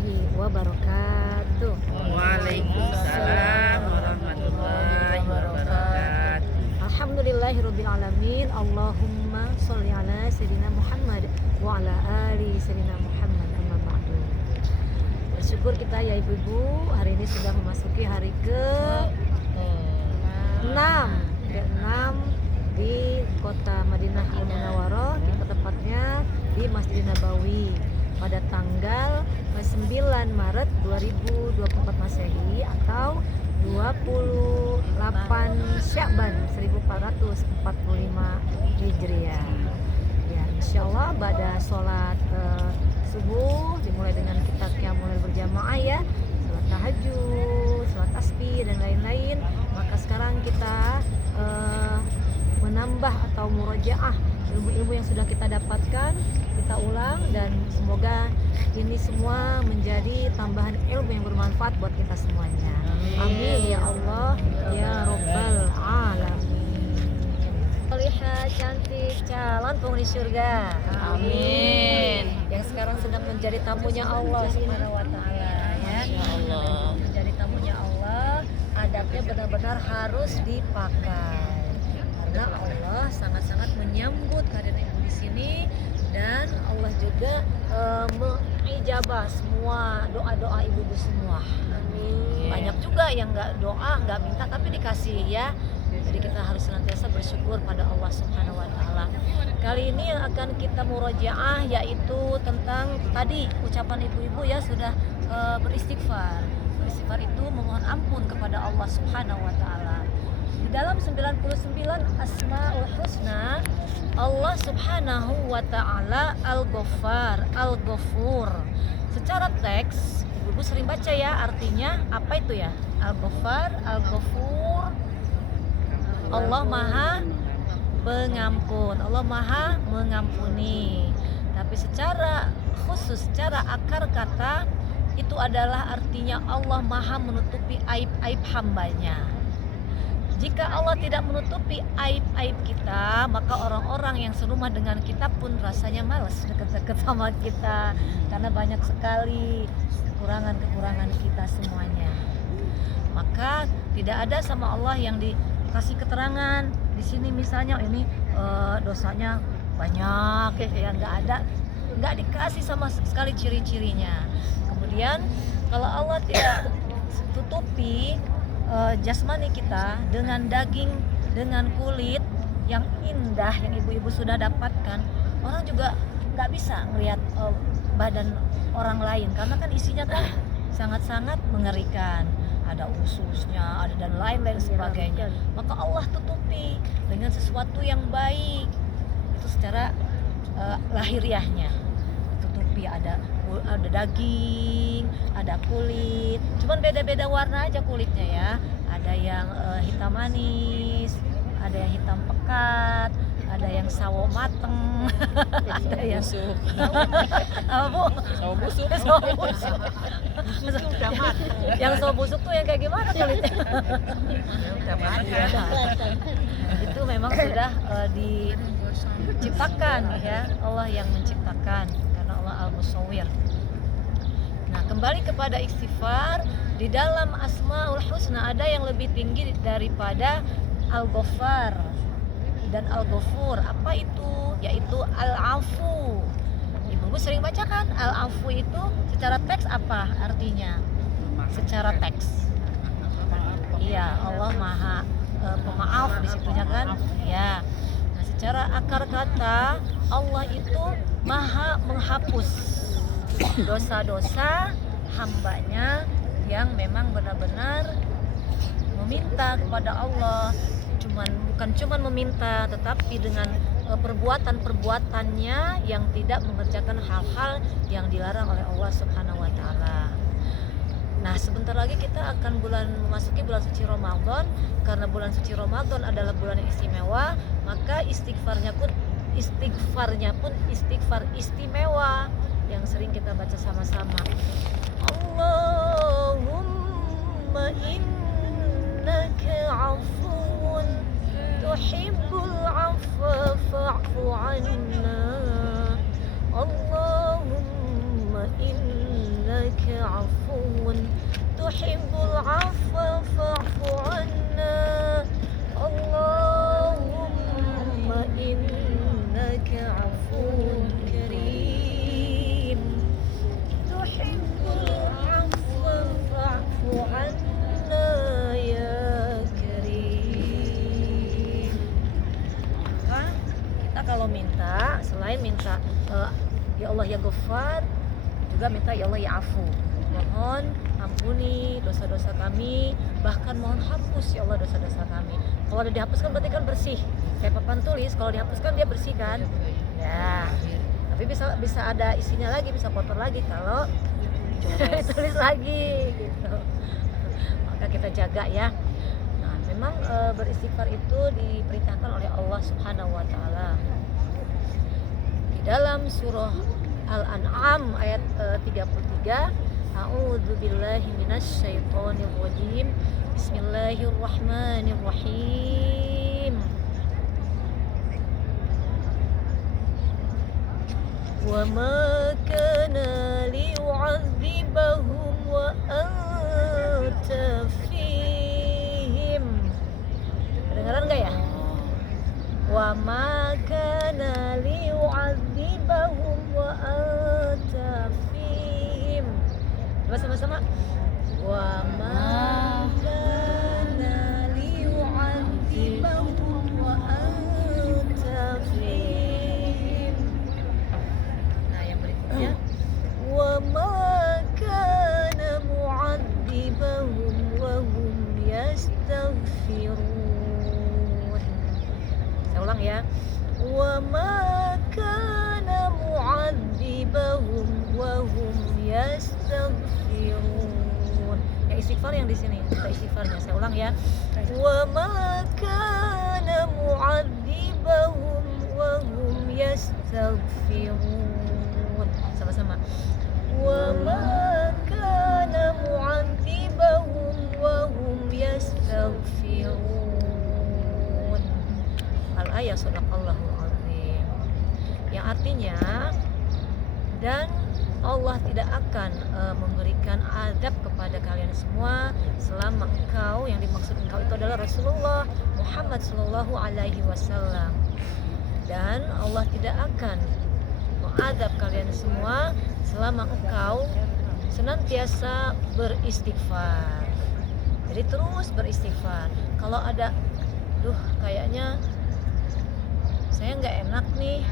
warahmatullahi wabarakatuh. Waalaikumsalam warahmatullahi wabarakatuh. Alhamdulillahirabbil alamin. Allahumma sholli ala sayyidina Muhammad wa ala ali sayyidina Muhammad. Amma ba'du. Bersyukur kita ya ibu-ibu, hari ini sudah memasuki hari ke-6 di kota Madinah Al-Munawwarah, tepatnya di Masjid Nabawi pada tanggal 9 Maret 2024 Masehi atau 28 Sya'ban 1445 Hijriah. Ya, insyaallah pada sholat subuh dimulai dengan kita mulai berjamaah ya, sholat tahajud, sholat tasbih dan lain-lain. Maka sekarang kita menambah atau murojaah ilmu-ilmu yang sudah kita dapatkan, kita ulang, dan semoga ini semua menjadi tambahan ilmu yang bermanfaat buat kita semuanya. Amin ya Allah ya Rabbal Alamin. Lihat cantik calon penghuni surga. Amin. Yang sekarang sedang menjadi tamunya Allah Subhanahu wa taala ya. Allah. Menjadi tamunya Allah, adabnya benar-benar harus dipakai. Karena Allah sangat-sangat menyambut kehadiran ibu di sini, dan Allah juga mengijabah semua doa-doa ibu-ibu semua. Amin. Banyak juga yang nggak doa, nggak minta tapi dikasih ya. Jadi kita harus senantiasa bersyukur pada Allah Subhanahu wa taala. Kali ini yang akan kita murojaah yaitu tentang tadi ucapan ibu-ibu ya, sudah beristighfar. Beristighfar itu memohon ampun kepada Allah Subhanahu wa taala. Di dalam 99 Asmaul Husna, Allah Subhanahu wa taala Al-Ghaffar, Al-Ghafur. Secara teks, ibu-ibu sering baca ya, artinya apa itu ya? Al-Ghaffar, Al-Ghafur. Allah Maha Pengampun, Allah Maha mengampuni. Tapi secara khusus, secara akar kata, itu adalah artinya Allah Maha menutupi aib-aib hambanya. Jika Allah tidak menutupi aib-aib kita, maka orang-orang yang serumah dengan kita pun rasanya malas dekat-dekat sama kita, karena banyak sekali kekurangan-kekurangan kita semuanya. Maka tidak ada sama Allah yang dikasih keterangan di sini misalnya ini dosanya banyak ya, nggak dikasih sama sekali ciri-cirinya. Kemudian kalau Allah tidak tutupi jasmani kita dengan daging, dengan kulit yang indah yang ibu-ibu sudah dapatkan, orang juga nggak bisa melihat badan orang lain, karena kan isinya kan sangat-sangat mengerikan, ada ususnya, ada dan lain-lain sebagainya. Maka Allah tutupi dengan sesuatu yang baik, itu secara lahiriahnya tutupi, ada daging, ada kulit, cuman beda-beda warna aja kulitnya ya. Ada yang hitam manis, ada yang hitam pekat, ada yang sawo mateng, ada yang busuk. apa bu? Sawo busuk. Sawo busuk. Udah mateng. Yang sawo busuk tuh yang kayak gimana kulitnya? Udah mateng. Itu memang sudah diciptakan ya, Allah yang menciptakan, karena Allah Al-Musawwir. Nah, kembali kepada istighfar, di dalam Asmaul Husna ada yang lebih tinggi daripada Al-Ghaffar dan Al-Ghafur. Apa itu? Yaitu Al-Afu. Ibu sering baca kan? Al-Afu itu secara teks apa artinya? Secara teks, iya, Allah Maha Pemaaf di situnya kan? Ya. Nah, secara akar kata, Allah itu Maha menghapus dosa-dosa hambanya yang memang benar-benar meminta kepada Allah, bukan cuman meminta, tetapi dengan perbuatan-perbuatannya yang tidak mengerjakan hal-hal yang dilarang oleh Allah Subhanahu wa taala. Nah, sebentar lagi kita akan memasuki bulan suci Ramadan. Karena bulan suci Ramadan adalah bulan yang istimewa, maka istighfarnya pun istighfar istimewa yang sering kita baca sama-sama. Allahumma innaka afuwun tuhibbul afwa fa'fu anna. Allahumma innaka عفو تحب العفو فاعف عنا اللهم إنك عفو كريم تحب العفو فاعف عنا يا كريم. Maka kita kalau minta, selain minta ya Allah ya Ghaffar, juga minta ya Allah ya Afu. Mohon ampuni dosa-dosa kami, bahkan mohon hapus ya Allah dosa-dosa kami. Kalau udah dihapuskan berarti kan bersih. Kayak papan tulis, kalau dihapuskan dia bersih kan? Ya. Tapi bisa ada isinya lagi, bisa kotor lagi kalau ditulis lagi gitu. Maka kita jaga ya. Nah, memang beristighfar itu diperintahkan oleh Allah Subhanahu wa taala. Di dalam surah Al-An'am ayat 33, A'udzu billahi minasy syaithanir rajim. Bismillahirrahmanirrahim. Wa ma kana liyu'adzibahum wa anta fihim. Kedengaran enggak ya? Wa ma kana liyu'adzibahum wa anta fihim. Coba sama-sama. Wa ma kana liyu'adzibahum wa anta fihim. Nah, yang berikutnya wa ma kana mu'adzibahum wa hum yastaghfirun. Saya ulang ya. Wa ma kana mu'adzibahum wa hum yastaghfirun. Ya istighfar yang di sini, kita istighfarnya. Saya ulang ya. Wa ma kana mu'adzibahum wa hum yastaghfirun. Sama-sama. Wa ma kana mu'adzibahum wa hum yastaghfirun. Al-ayat sadaqallahul azim. Yang artinya, dan Allah tidak akan memberikan azab kepada kalian semua selama engkau, yang dimaksud engkau itu adalah Rasulullah Muhammad sallallahu alaihi wasallam. Dan Allah tidak akan mengazab kalian semua selama engkau senantiasa beristighfar. Jadi terus beristighfar. Kalau ada, kayaknya saya nggak enak nih,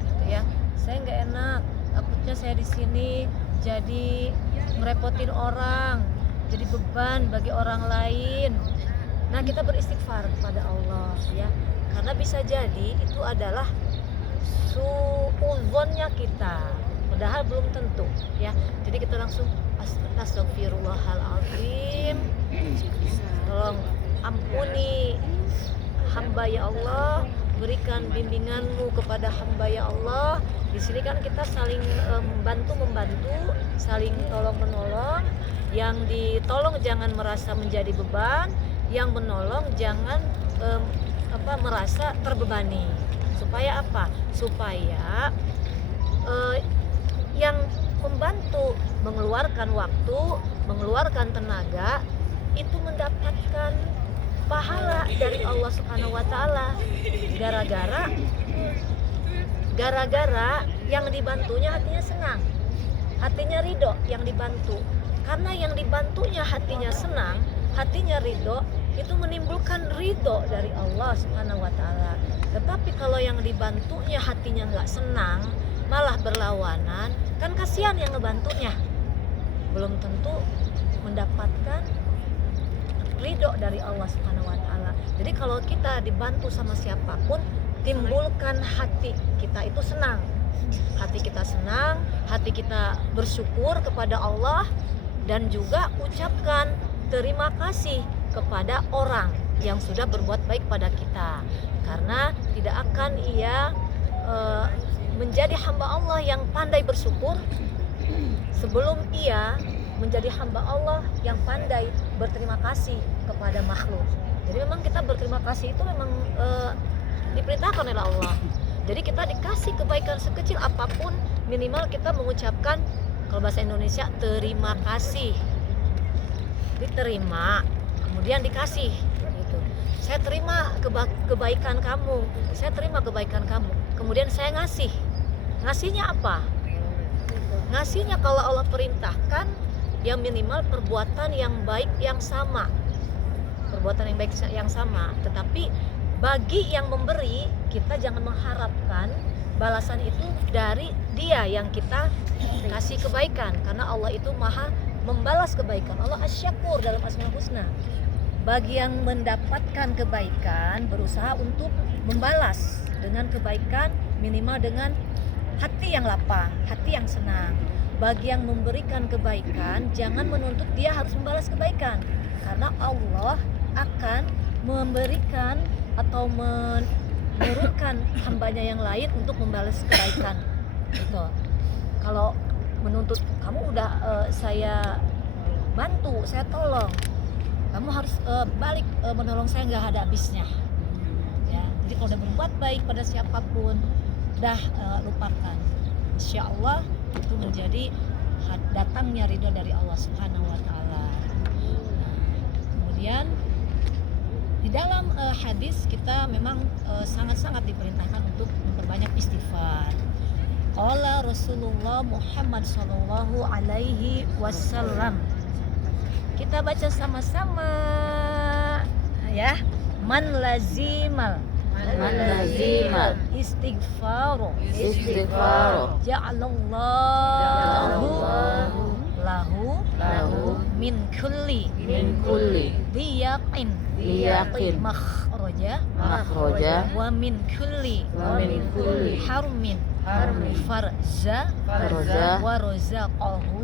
gitu ya. Saya nggak enak, takutnya saya di sini jadi merepotin orang, jadi beban bagi orang lain. Nah, kita beristighfar kepada Allah ya, karena bisa jadi itu adalah suudzonnya kita, padahal belum tentu ya. Jadi kita langsung astagfirullahaladzim, tolong ampuni hamba ya Allah, berikan bimbinganmu kepada hamba ya Allah. Di sini kan kita saling membantu, saling tolong menolong. Yang ditolong jangan merasa menjadi beban, yang menolong jangan merasa terbebani. Supaya apa? Supaya yang membantu mengeluarkan waktu, mengeluarkan tenaga itu mendapatkan pahala dari Allah Subhanahu wa taala. Gara-gara yang dibantunya hatinya senang, hatinya ridho yang dibantu. Karena yang dibantunya hatinya senang, hatinya ridho, itu menimbulkan ridho dari Allah Subhanahu wa taala. Tetapi kalau yang dibantunya hatinya nggak senang, malah berlawanan, kan kasihan yang ngebantunya, belum tentu mendapatkan ridho dari Allah Subhanahu wa taala. Jadi kalau kita dibantu sama siapapun, timbulkan hati kita itu senang. Hati kita senang, hati kita bersyukur kepada Allah, dan juga ucapkan terima kasih kepada orang yang sudah berbuat baik pada kita. Karena tidak akan ia menjadi hamba Allah yang pandai bersyukur sebelum ia menjadi hamba Allah yang pandai berterima kasih kepada makhluk. Jadi memang kita berterima kasih itu memang diperintahkan oleh Allah. Jadi kita dikasih kebaikan sekecil apapun, minimal kita mengucapkan Kalau bahasa Indonesia terima kasih. Diterima, kemudian dikasih gitu. Saya terima kebaikan kamu, saya terima kebaikan kamu, kemudian saya ngasih. Ngasihnya apa? Ngasihnya kalau Allah perintahkan, yang minimal perbuatan yang baik yang sama, perbuatan yang baik yang sama. Tetapi bagi yang memberi, kita jangan mengharapkan balasan itu dari dia yang kita kasih kebaikan, karena Allah itu maha membalas kebaikan. Allah asy-syakur dalam Asmaul Husna. Bagi yang mendapatkan kebaikan, berusaha untuk membalas dengan kebaikan, minimal dengan hati yang lapang, hati yang senang. Bagi yang memberikan kebaikan, jangan menuntut dia harus membalas kebaikan, karena Allah akan memberikan atau menurunkan hambanya yang lain untuk membalas kebaikan gitu. Kalau menuntut kamu udah saya bantu, saya tolong, kamu harus balik menolong saya, nggak ada habisnya ya. Jadi kalau udah berbuat baik pada siapapun, dah lupakan, insya Allah itu menjadi datangnya ridho dari Allah Subhanahu wa Ta'ala. Kemudian di dalam hadis kita memang sangat-sangat diperintahkan untuk memperbanyak istighfar. Qala Rasulullah Muhammad sallallahu alaihi wasallam. Kita baca sama-sama ya. Man lazimal istighfaru ja'alallahu lahu min kulli diyaqin makhraja wa min kulli harmin farza wa razaqahu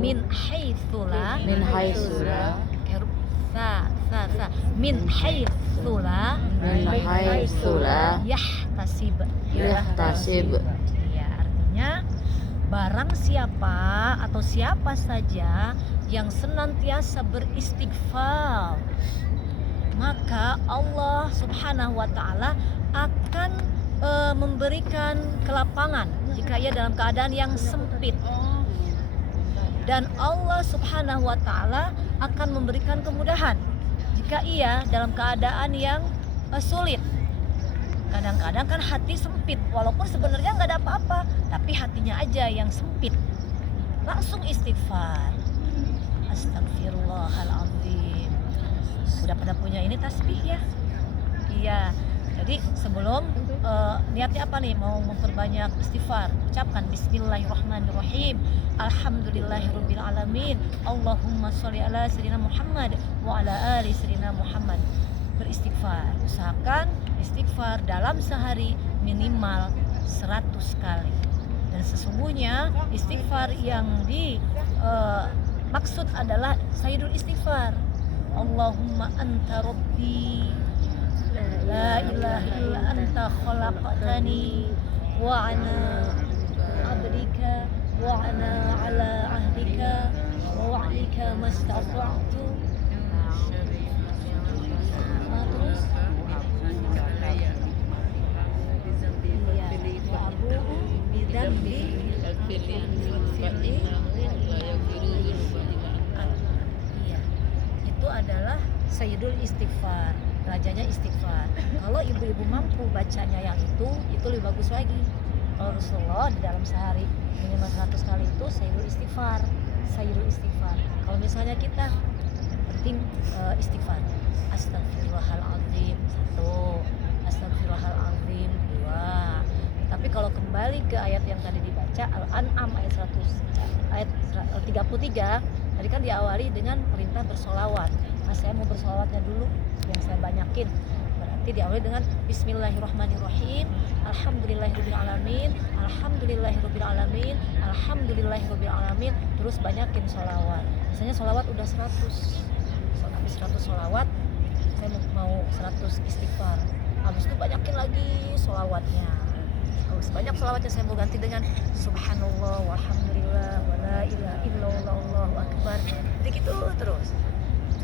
min haitsu la min haitsu la yahtasib. Ya, artinya barang siapa atau siapa saja yang senantiasa beristighfar, maka Allah Subhanahu wa Ta'ala akan memberikan kelapangan jika ia dalam keadaan yang sempit, dan Allah Subhanahu wa Ta'ala akan memberikan kemudahan jika ia dalam keadaan yang sulit. Kadang-kadang kan hati sempit, walaupun sebenarnya nggak ada apa-apa, tapi hatinya aja yang sempit. Langsung istighfar, astagfirullahaladzim. Udah pada punya ini tasbih ya? Iya. Jadi sebelum niatnya apa nih, mau memperbanyak istighfar, ucapkan bismillahirrahmanirrahim, alhamdulillahirabbil alamin, Allahumma sholli ala sayyidina Muhammad wa ala ali sayyidina Muhammad. Beristighfar, usahakan istighfar dalam sehari minimal 100 kali. Dan sesungguhnya istighfar yang maksud adalah sayyidul istighfar, Allahumma anta rabbi la ilaha illa anta khalaqtani wa ana abdika wa ana ala ahdika wa wa'dika mastata'tu. Terus wa abu'u bidambi itu adalah sayyidul istighfar, rajanya istighfar. Kalau ibu-ibu mampu bacanya yang itu lebih bagus lagi. Kalau Rasulullah di dalam sehari minimal 100 kali itu sayyidul istighfar. Kalau misalnya kita penting istighfar, astagfirullahaladzim 1, astagfirullahaladzim 2. Tapi kalau kembali ke ayat yang tadi dibaca, Al-An'am ayat 33, tadi kan diawali dengan perintah bersolawat. Nah, saya mau bersolawatnya dulu, yang saya banyakin. Berarti diawali dengan bismillahirrahmanirrahim, alhamdulillahirabbil alamin, alhamdulillahirabbil alamin, alhamdulillahirabbil alamin. Terus banyakin solawat. Misalnya solawat udah 100, habis 100 solawat, saya mau 100 istighfar. Habis itu banyakin lagi solawatnya. Habis banyak solawatnya saya mau ganti dengan subhanallah walhamdulillah wala ilaha illallah wallahu akbar. Jadi gitu terus.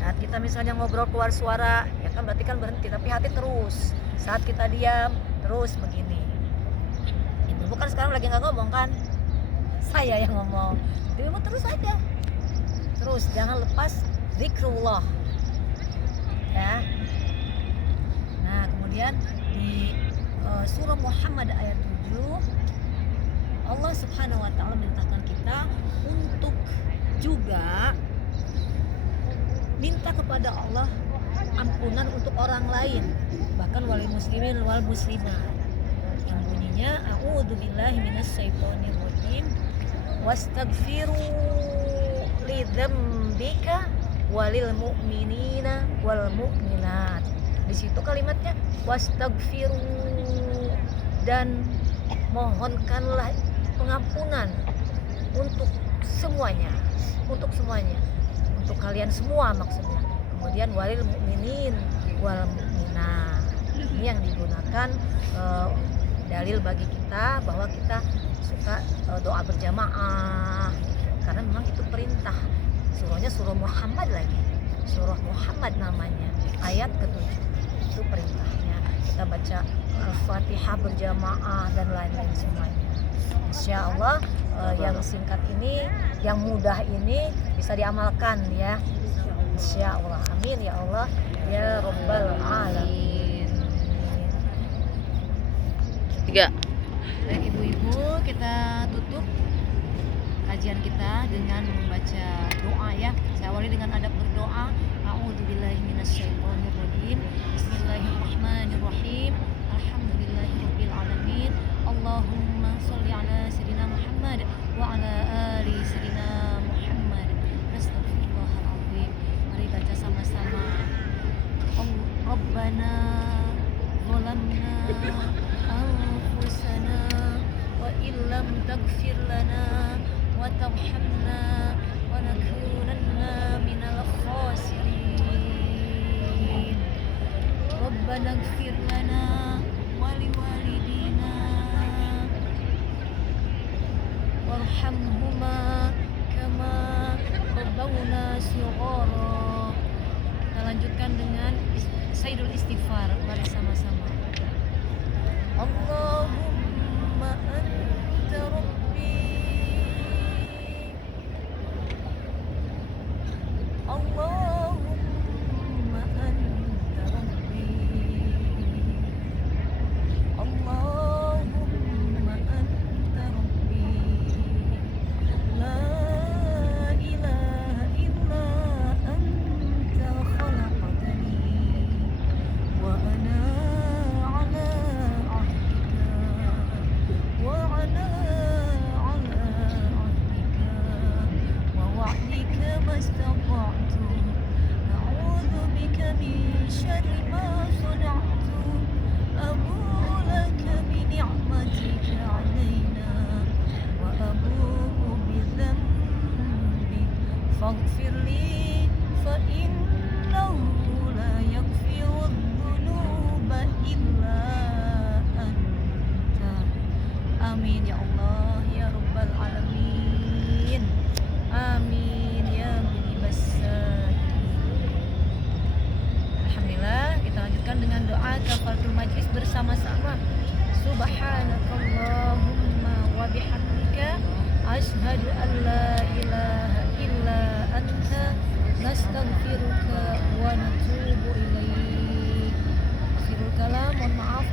Saat kita misalnya ngobrol keluar suara, ya kan berarti kan berhenti, tapi hati terus. Saat kita diam, terus begini. Ibu kan sekarang lagi nggak ngomong kan? saya yang ngomong. Jadi mau terus aja, terus jangan lepas zikrullah ya. Nah kemudian di surah Muhammad ayat 7 Allah subhanahu wa ta'ala memerintahkan kita untuk juga minta kepada Allah ampunan untuk orang lain, bahkan walil muslimin wal muslimat, yang bunyinya a'udzubillahi minasyaitonir rajim wastaghfiru lidzambika walil mu'minina wal mu'minat. Di situ kalimatnya wastaghfiru, dan mohonkanlah pengampunan untuk semuanya, untuk kalian semua maksudnya. Kemudian walil mu'minin wal mu'minat, ini yang digunakan dalil bagi kita bahwa kita suka doa berjamaah, karena memang itu perintah. Surahnya surah Muhammad lagi, surah Muhammad namanya, ayat ke-7 itu perintahnya kita baca Al-Fatihah berjamaah dan lain-lain semuanya. Insya Allah yang singkat ini, yang mudah ini bisa diamalkan ya. Insya Allah, amin ya Allah ya Rabbal Alamin. 3. Baik ibu-ibu, kita tutup kajian kita dengan membaca doa ya. Saya awali dengan adab berdoa. A'udzubillahi minasyaitonirrajim. Bismillahirrahmanirrahim. Alhamdulillahirabbil alamin. Allahumma shalli ala sayyidina Muhammad wa ala ali sayyidina Muhammad. Astagfirullahaladzim. Mari baca sama-sama. Rabbana zalamna anfusana wa illam taghfir lana wa tarhamna wa nakunanna minal khasirin. Rabbana ighfir lana wa liwalidina warhamhuma kama rabbawna shighara. Kita lanjutkan dengan Sayyidul Istighfar. Mari sama-sama. Allahumma anta rabbi, Allahumma anta rabbi, Allahumma anta rabbi, la ilaha illa anta khalaqtani wa ana ala ahdika wa ala ahdika wa wa'dika mastata'tu a'udzu bika min syarri ma sana'tu abu'u laka bi ni'matika 'alaina wa abu'u bi dhanbi faghfir li fa innahu la yaghfiru dhunuba illa anta. Amin ya Allah ya Rabbal Alamin. Amin ya Mujibas Sa'ilin. Alhamdulillah, kita lanjutkan dengan doa kafaratul majlis bersama-sama. Subhanakallahumma wa bihamdika asyhadu an la ilaha illa anta nastaghfiruka wa natubu ilaik. Akhirul kalam, mohon maaf.